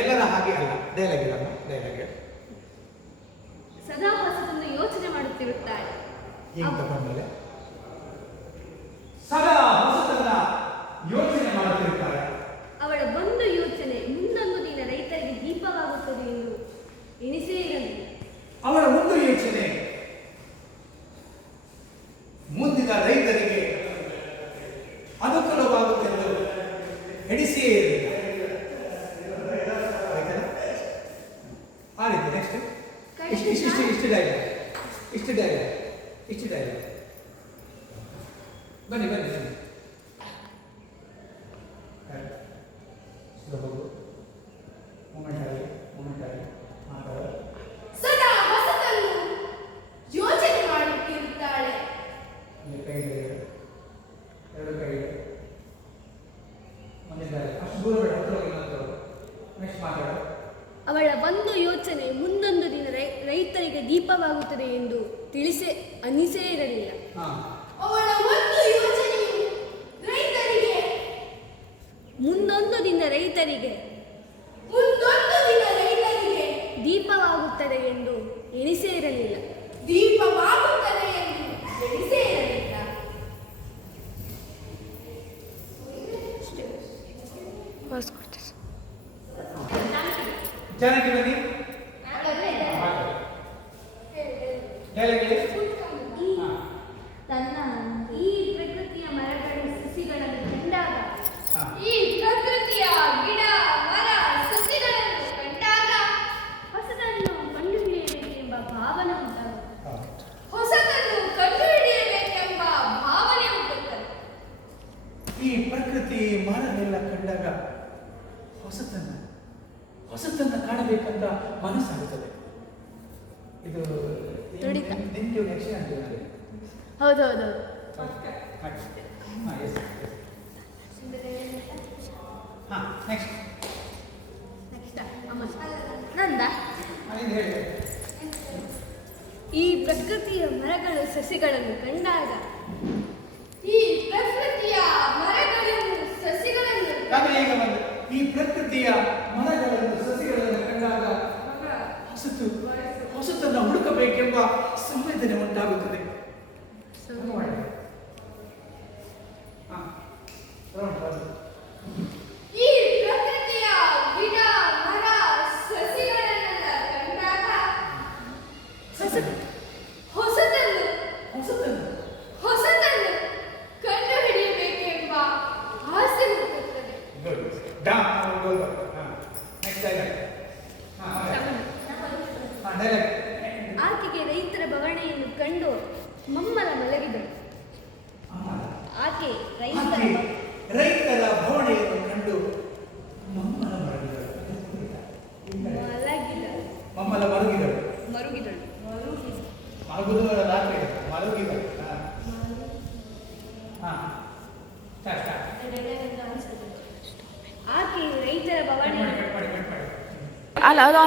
ಎಲ್ಲರ ಹಾಗೆ ಅಲ್ಲ. ಡೈಲಾಗ್ ಇಲ್ಲ, ಡೈಲಾಗ್. ಸದಾ ಹೊಸದನ್ನು ಯೋಚನೆ ಮಾಡುತ್ತಿರುತ್ತಾಳೆ. ಏನು ತಗೊಂಡ್ಮೇಲೆ ಸದಾ ಹೊಸದನ್ನ ಯೋಚನೆ ಮಾಡುತ್ತಿರುತ್ತಾಳೆ. ಅವಳ ಒಂದು ಯೋಚನೆ ಮುಂದೊಂದು ದಿನ ರೈತರಿಗೆ ದೀಪವಾಗುತ್ತದೆ ಎಂದು ಎಣಿಸೇ ಇರಲಿಲ್ಲ. ಅವಳ ಒಂದು ಯೋಚನೆ ಮುಂದಿನ ರೈತರಿಗೆ ಅನುಕೂಲವಾಗುತ್ತೆಂದು ಎಣಿಸಿಯೇ ಇರಲಿಲ್ಲ. ಆ ರೀತಿ ನೆಕ್ಸ್ಟ್ ಇಷ್ಟು ಡೈಲಾಗ್ ಬನ್ನಿ ಸದಾ ಹೊಸದನ್ನು ಯೋಚನೆ ಮಾಡುತ್ತಿರುತ್ತಾಳೆ. ಎರಡು ಕೈ ಅವಳ ಒಂದು ಯೋಚನೆ ಮುಂದೊಂದು ದಿನ ರೈತರಿಗೆ ದೀಪವಾಗುತ್ತದೆ ಎಂದು ಅನಿಸೇ ಇರಲಿಲ್ಲ. ಅವಳ ಒಂದು ಯೋಚನೆಯು ಮುಂದೊಂದು ದಿನ ರೈತರಿಗೆ ದೀಪವಾಗುತ್ತದೆ ಎಂದು ಎಣಿಸೇ ಇರಲಿಲ್ಲ. ಚೆನ್ನಾಗಿ ಬನ್ನಿ. ಈ ಪ್ರಕೃತಿಯ ಮರಗಳು ಸಸಿಗಳನ್ನು ಕಂಡಾಗ ಹೊಸದನ್ನು ಕಂಡುಹಿಡಿಯಬೇಕೆಂಬ ಭಾವನೆ ಉಂಟಾಗುತ್ತದೆ. ಈ ಪ್ರಕೃತಿ ಮರನೆಲ್ಲ ಕಂಡಾಗ ಹೊಸತನ್ನ ಕಾಣಬೇಕಂತ ಮನಸ್ಸಾಗುತ್ತದೆ. ಇದು ಹೌದೌದು. ಈ ಪ್ರಕೃತಿಯ ಮರಗಳು ಸಸಿಗಳನ್ನು ಕಂಡಾಗ ಈ ಪ್ರಕೃತಿಯ ಮರಗಳನ್ನು ಸಸಿಗಳನ್ನು ಕಂಡಾಗ ಹೊಸತನ್ನು ಹುಡುಕಬೇಕೆಂಬ ಸಂವೇದನೆ ಉಂಟಾಗುತ್ತದೆ. ಈ ಪ್ರಕೃತಿಯ ಗಿಡ ಮರ ಸಸಿಗಳನ್ನೆಲ್ಲ ಕಂಡಾಗ ಹೊಸತನ್ನು ಕಂಡುಹಿಡಿಯಬೇಕೆಂಬ ಆಸೆ ಹುಟ್ಟುತ್ತದೆ. ಆಕೆಗೆ ರೈತರ ಬವಣೆಯನ್ನು ಕಂಡು ಮಮ್ಮಲ ಮಲಗಿದಳು. ಆಕೆ ರೈತರ ಭವಣೆಯನ್ನು ಕಂಡು ಮರುಗಿದಳು. ಆಕೆ ರೈತರ ಬವಣೆ ಅಲ್ಲ ಅದು